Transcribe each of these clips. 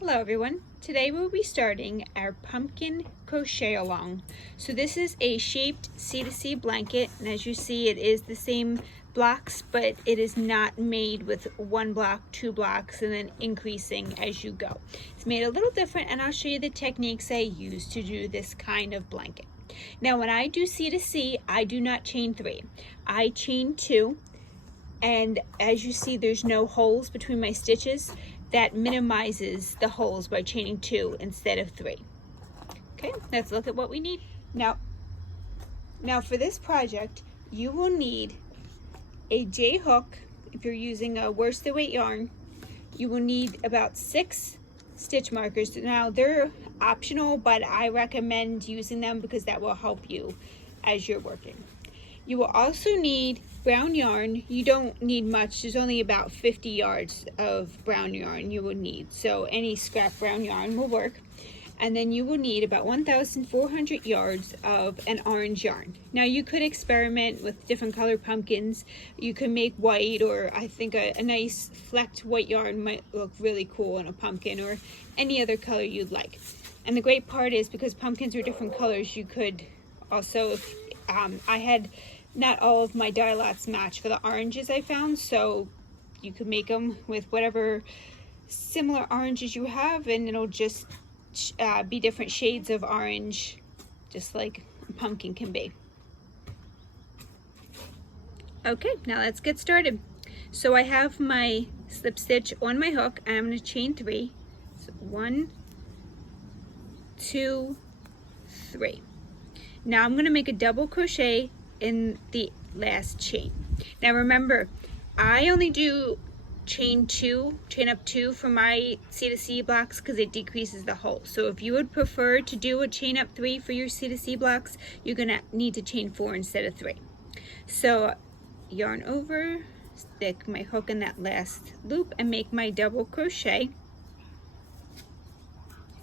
Hello everyone. Today we'll be starting our pumpkin crochet along. So this is a shaped C2C blanket, and as you see it is the same blocks, but it is not made with one block, two blocks, and then increasing as you go. It's made a little different, and I'll show you the techniques I use to do this kind of blanket. Now when I do C2C, I do not chain 3. I chain 2, and as you see there's no holes between my stitches. That minimizes the holes by chaining 2 instead of 3. Okay, let's look at what we need. Now for this project, you will need a J hook. If you're using a worsted weight yarn, you will need about 6 stitch markers. Now they're optional, but I recommend using them because that will help you as you're working. You will also need brown yarn. You don't need much. There's only about 50 yards of brown yarn you will need. So any scrap brown yarn will work. And then you will need about 1,400 yards of an orange yarn. Now you could experiment with different color pumpkins. You can make white, or I think a nice flecked white yarn might look really cool in a pumpkin, or any other color you'd like. And the great part is because pumpkins are different colors, you could also, I had not all of my dye lots match for the oranges I found, so you could make them with whatever similar oranges you have, and it'll just be different shades of orange, just like a pumpkin can be. Okay, now let's get started. So I have my slip stitch on my hook, and I'm going to chain 3. So 1, 2, 3. Now I'm going to make a double crochet in the last chain. Now remember, I only do chain up 2 for my C2C blocks because it decreases the hole. So if you would prefer to do a chain up 3 for your C2C blocks, you're gonna need to chain 4 instead of 3. So yarn over, stick my hook in that last loop, and make my double crochet.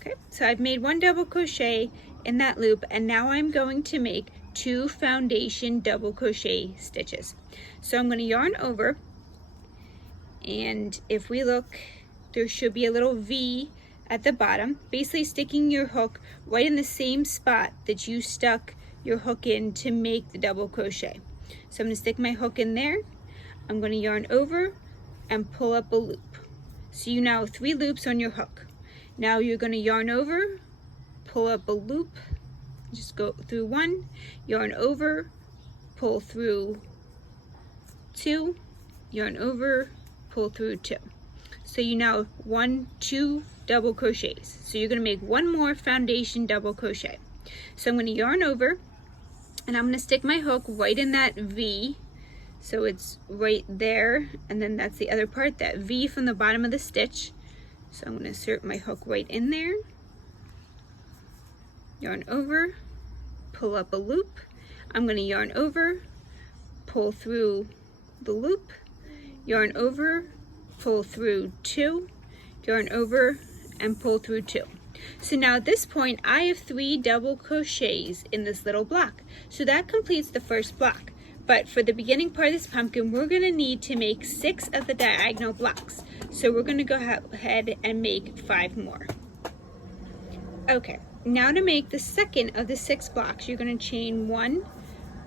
Okay, so I've made 1 double crochet in that loop, and now I'm going to make 2 foundation double crochet stitches. So I'm going to yarn over, and if we look, there should be a little V at the bottom, basically sticking your hook right in the same spot that you stuck your hook in to make the double crochet. So I'm going to stick my hook in there. I'm going to yarn over and pull up a loop. So you now have 3 loops on your hook. Now you're going to yarn over, pull up a loop, just go through 1, yarn over, pull through 2, yarn over, pull through 2. So you now have 2 double crochets. So you're going to make 1 more foundation double crochet. So I'm going to yarn over, and I'm going to stick my hook right in that V. So it's right there, and then that's the other part, that V from the bottom of the stitch. So I'm going to insert my hook right in there, yarn over, pull up a loop. I'm going to yarn over, pull through the loop, yarn over, pull through 2, yarn over, and pull through 2. So now at this point I have 3 double crochets in this little block. So that completes the first block. But for the beginning part of this pumpkin, we're going to need to make 6 of the diagonal blocks. So we're going to go ahead and make 5 more. Okay, now to make the second of the 6 blocks, you're going to chain 1,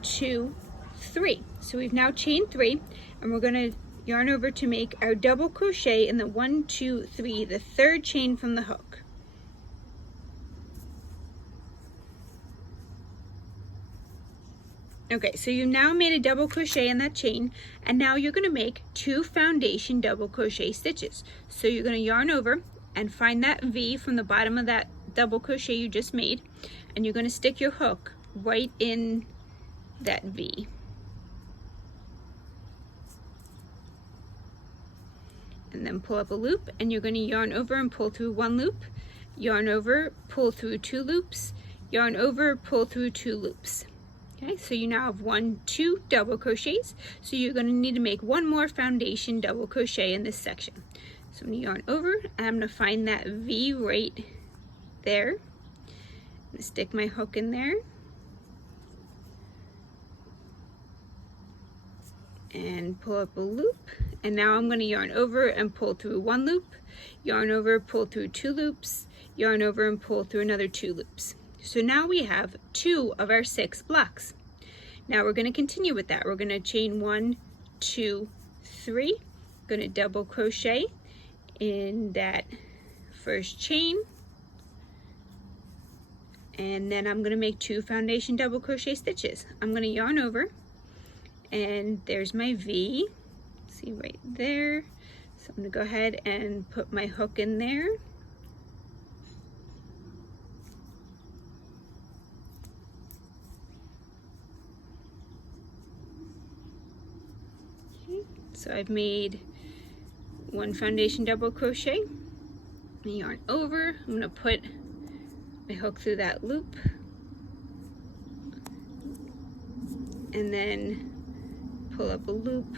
2, 3. So we've now chained 3, and we're going to yarn over to make our double crochet in the 1, 2, 3, the 3rd chain from the hook. Okay, so you've now made a double crochet in that chain, and now you're going to make 2 foundation double crochet stitches. So you're going to yarn over and find that V from the bottom of that double crochet you just made, and you're going to stick your hook right in that V. And then pull up a loop, and you're going to yarn over and pull through 1 loop, yarn over, pull through 2 loops, yarn over, pull through 2 loops. Okay, so you now have 2 double crochets. So you're going to need to make 1 more foundation double crochet in this section. So I'm going to yarn over, and I'm going to find that V right there. I'm going to stick my hook in there, and pull up a loop, and now I'm going to yarn over and pull through 1 loop, yarn over, pull through 2 loops, yarn over and pull through another 2 loops. So now we have 2 of our 6 blocks. Now we're going to continue with that. We're going to chain 1, 2, 3. Going to double crochet in that first chain, and then I'm going to make 2 foundation double crochet stitches. I'm going to yarn over, and there's my V, see right there. So I'm going to go ahead and put my hook in there. Okay, so I've made 1 foundation double crochet, yarn over. I'm going to put my hook through that loop, and then pull up a loop,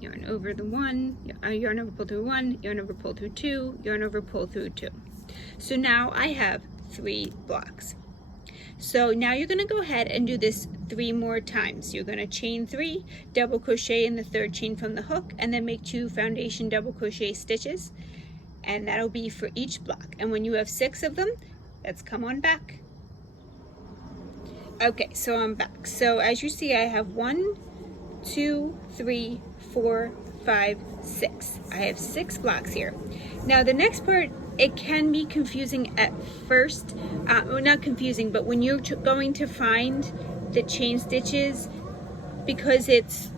yarn over the 1, yarn over, pull through 1, yarn over, pull through 2, yarn over, pull through 2. So now I have 3 blocks. So now you're going to go ahead and do this 3 more times. You're going to chain 3, double crochet in the 3rd chain from the hook, and then make 2 foundation double crochet stitches, and that'll be for each block. And when you have 6 of them, let's come on back. Okay, so I'm back. So as you see, I have 1, 2, 3, 4, 5, 6. I have 6 blocks here. Now the next part, it can be confusing at first, well, not confusing, but when you're going to find the chain stitches, because it's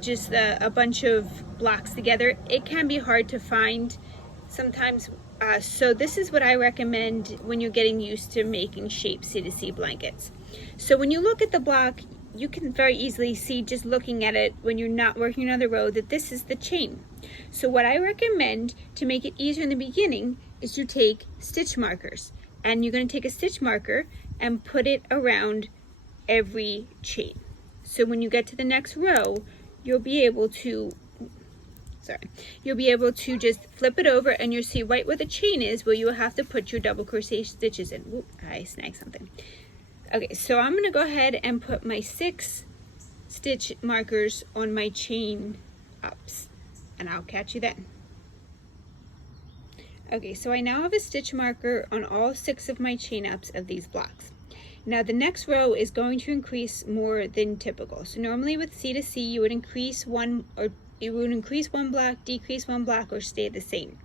just a bunch of blocks together, it can be hard to find sometimes. So this is what I recommend when you're getting used to making shaped C2C blankets. So when you look at the block, you can very easily see, just looking at it when you're not working another row, that this is the chain. So what I recommend to make it easier in the beginning is you take stitch markers, and you're going to take a stitch marker and put it around every chain. So when you get to the next row, you'll be able to just flip it over, and you'll see right where the chain is, where you'll have to put your double crochet stitches in. Whoop, I snagged something. Okay, so I'm going to go ahead and put my 6 stitch markers on my chain ups, and I'll catch you then. Okay, so I now have a stitch marker on all 6 of my chain ups of these blocks. Now the next row is going to increase more than typical. So normally with C2C, you would increase one block, decrease 1 block, or stay the same.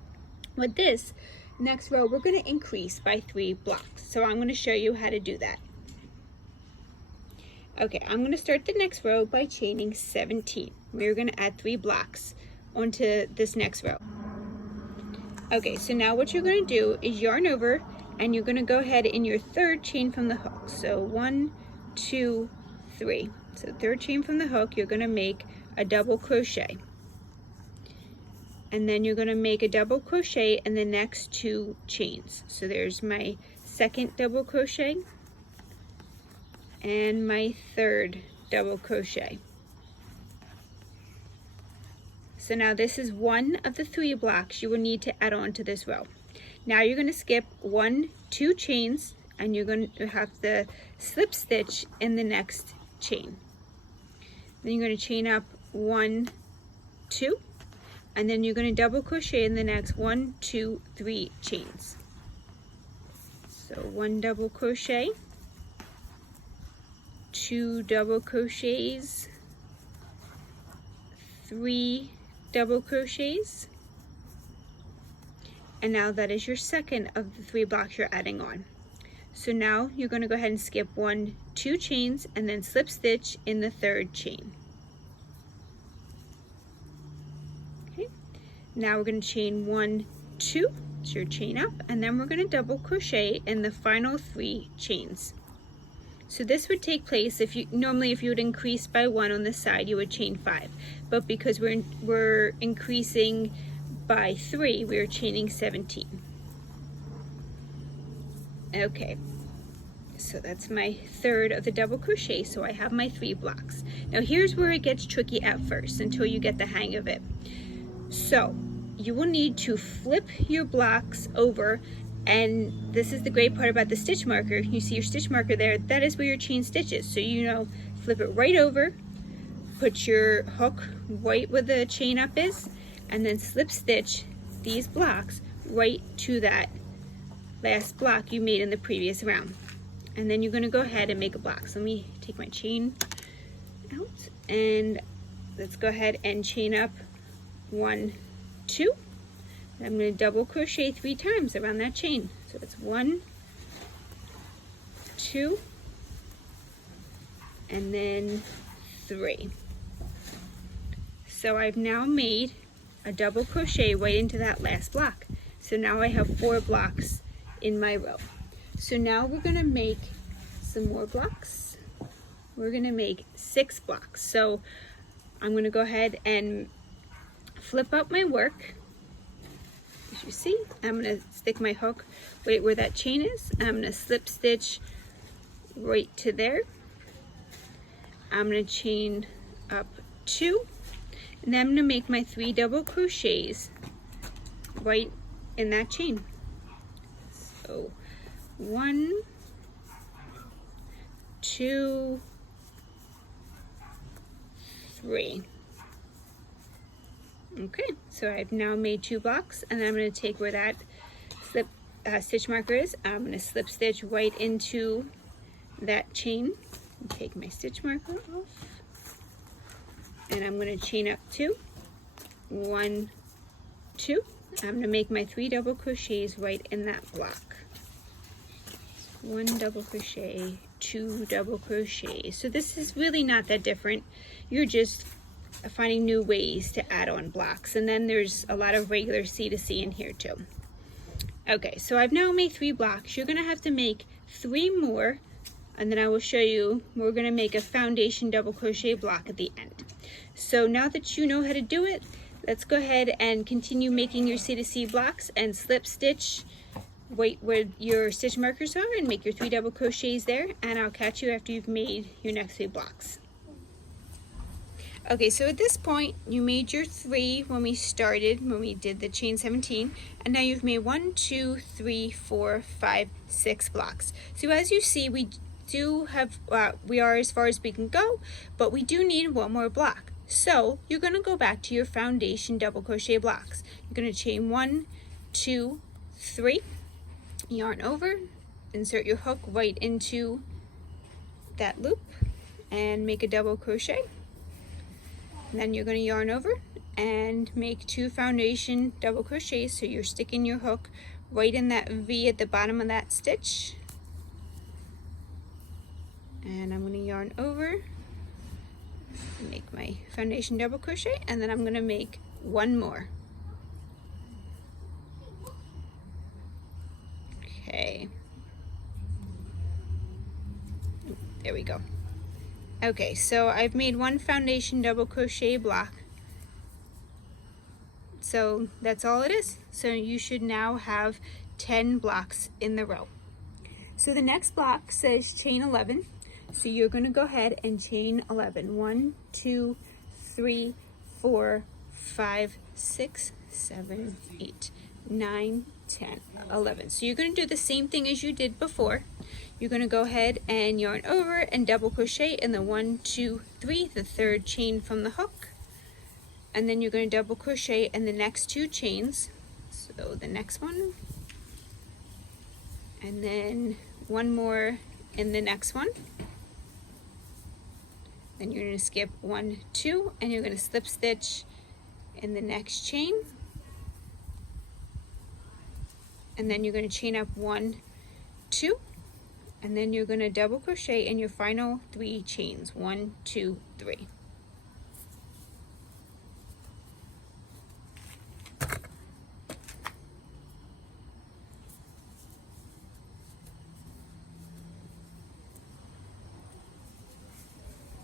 With this next row, we're going to increase by 3 blocks. So I'm going to show you how to do that. Okay, I'm going to start the next row by chaining 17. We're going to add 3 blocks onto this next row. Okay, so now what you're going to do is yarn over, and you're going to go ahead in your 3rd chain from the hook. So 1, 2, 3. So 3rd chain from the hook, you're going to make a double crochet, and then you're going to make a double crochet in the next 2 chains. So there's my 2nd double crochet and my 3rd double crochet. So now this is 1 of the 3 blocks you will need to add on to this row. Now you're going to skip 1, 2 chains, and you're going to have to slip stitch in the next chain. Then you're going to chain up 1, 2, and then you're going to double crochet in the next 1, 2, 3 chains. So 1 double crochet, 2 double crochets, 3 double crochets, and now that is your 2nd of the 3 blocks you're adding on. So now you're going to go ahead and skip 1, 2 chains, and then slip stitch in the 3rd chain. Okay, now we're going to chain 1, 2, it's your chain up, and then we're going to double crochet in the final 3 chains. So this would take place if you would increase by 1 on the side, you would chain 5, but because we're increasing by 3, we're chaining 17. Okay, so that's my 3rd of the double crochet, so I have my 3 blocks. Now here's where it gets tricky at first until you get the hang of it. So you will need to flip your blocks over, and this is the great part about the stitch marker. You see your stitch marker there, that is where your chain stitches. So flip it right over, put your hook right where the chain up is, and then slip stitch these blocks right to that last block you made in the previous round. And then you're going to go ahead and make a block. So let me take my chain out and let's go ahead and chain up 1, 2. I'm going to double crochet 3 times around that chain. So it's 1, 2, and then 3. So I've now made a double crochet right into that last block. So now I have 4 blocks in my row. So now we're going to make some more blocks. We're going to make 6 blocks. So I'm going to go ahead and flip up my work. As you see, I'm going to stick my hook right where that chain is, and I'm going to slip stitch right to there. I'm going to chain up 2, and then I'm going to make my 3 double crochets right in that chain. So 1, 2, 3. Okay, so I've now made 2 blocks, and then I'm going to take where that slip stitch marker is. I'm going to slip stitch right into that chain. Take my stitch marker off, and I'm going to chain up 2, 1, 2. I'm going to make my 3 double crochets right in that block. 1 double crochet, 2 double crochet. So this is really not that different. You're just finding new ways to add on blocks, and then there's a lot of regular C to C in here too. Okay, so I've now made 3 blocks. You're going to have to make 3 more, and then I will show you. We're going to make a foundation double crochet block at the end. So now that you know how to do it, let's go ahead and continue making your C to C blocks and slip stitch right where your stitch markers are and make your 3 double crochets there, and I'll catch you after you've made your next 3 blocks. Okay, so at this point you made your 3 when we started, when we did the chain 17, and now you've made 1, 2, 3, 4, 5, 6 blocks. So as you see, we do have we are as far as we can go, but we do need 1 more block. So you're going to go back to your foundation double crochet blocks. You're going to chain 1, 2, 3, yarn over, insert your hook right into that loop and make a double crochet. And then you're going to yarn over and make 2 foundation double crochets, so you're sticking your hook right in that V at the bottom of that stitch. And I'm going to yarn over, make my foundation double crochet, and then I'm going to make 1 more. Okay, there we go. Okay, so I've made 1 foundation double crochet block. So that's all it is. So you should now have 10 blocks in the row. So the next block says chain 11. So you're going to go ahead and chain 11. 1, 2, 3, 4, 5, 6, 7, 8, 9, 10, 11. So you're going to do the same thing as you did before. You're going to go ahead and yarn over and double crochet in the 1, 2, 3, the 3rd chain from the hook, and then you're going to double crochet in the next 2 chains. So the next one, and then 1 more in the next one. Then you're going to skip 1, 2, and you're going to slip stitch in the next chain, and then you're going to chain up 1, 2, and then you're going to double crochet in your final 3 chains. 1, 2, 3.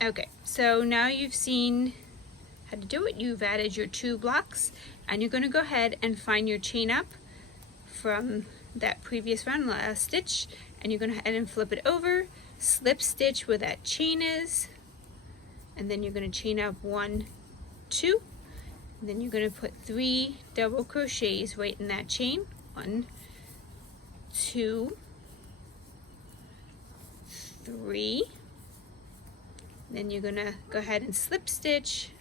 Okay, so now you've seen how to do it. You've added your 2 blocks, and you're going to go ahead and find your chain up from that previous round, last stitch, and you're going to head and flip it over, slip stitch where that chain is, and then you're going to chain up 1, 2, and then you're going to put 3 double crochets right in that chain. 1, 2, 3. Then you're going to go ahead and slip stitch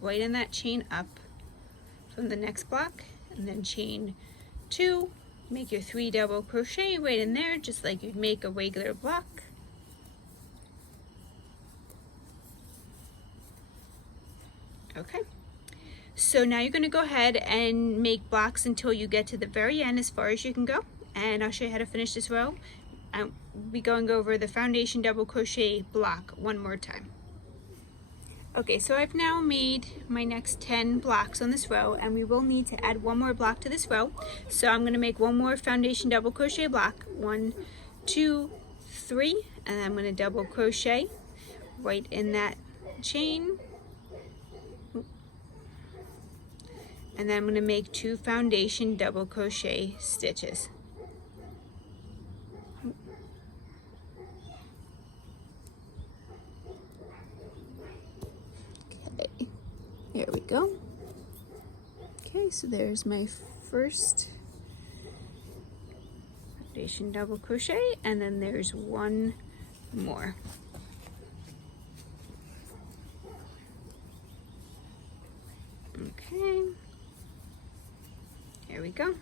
right in that chain up from the next block, and then chain 2, make your 3 double crochet right in there, just like you'd make a regular block. Okay, so now you're going to go ahead and make blocks until you get to the very end, as far as you can go, and I'll show you how to finish this row. We'll be going over the foundation double crochet block one more time. Okay, so I've now made my next 10 blocks on this row, and we will need to add one more block to this row. So I'm going to make one more foundation double crochet block, 1, 2, 3, and I'm going to double crochet right in that chain. And then I'm going to make 2 foundation double crochet stitches. Okay, here we go. Okay, so there's my first foundation double crochet, and then there's one more. Okay. There we go.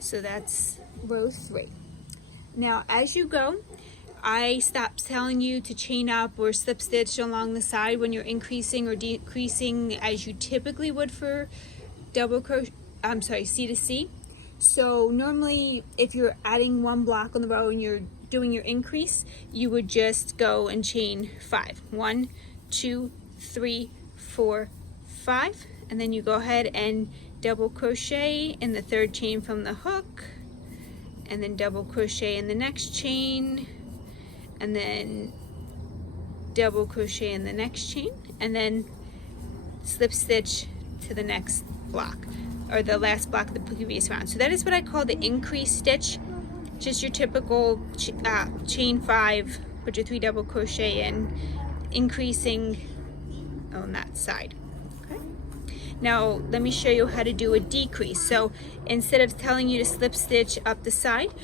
So that's row 3. Now as you go, I stopped telling you to chain up or slip stitch along the side when you're increasing or decreasing as you typically would for double crochet, C to C. So normally if you're adding one block on the row and you're doing your increase, you would just go and chain 5. 1, 2, 3, 4, 5, and then you go ahead and double crochet in the 3rd chain from the hook, and then double crochet in the next chain, and then double crochet in the next chain, and then slip stitch to the next block, or the last block of the previous round. So that is what I call the increase stitch, just your typical chain 5, put your 3 double crochet in, increasing on that side. Now let me show you how to do a decrease. So instead of telling you to slip stitch up the side,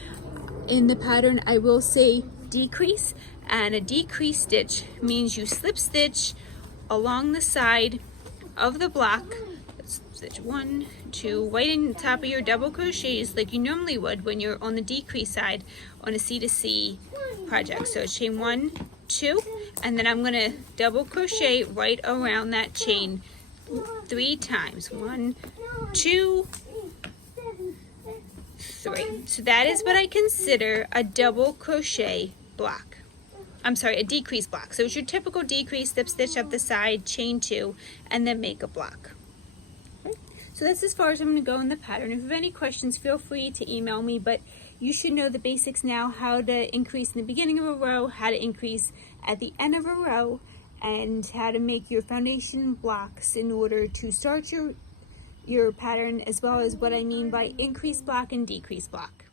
in the pattern I will say decrease, and a decrease stitch means you slip stitch along the side of the block. Let's stitch 1, 2, right in the top of your double crochets like you normally would when you're on the decrease side on a C to C project. So chain 1, 2, and then I'm going to double crochet right around that chain 3 times. 1, 2, 3. So that is what I consider a double crochet block. I'm sorry, a decrease block. So it's your typical decrease, slip stitch up the side, chain 2, and then make a block. Okay. So that's as far as I'm going to go in the pattern. If you have any questions, feel free to email me, but you should know the basics now, how to increase in the beginning of a row, how to increase at the end of a row, and how to make your foundation blocks in order to start your pattern, as well as what I mean by increase block and decrease block.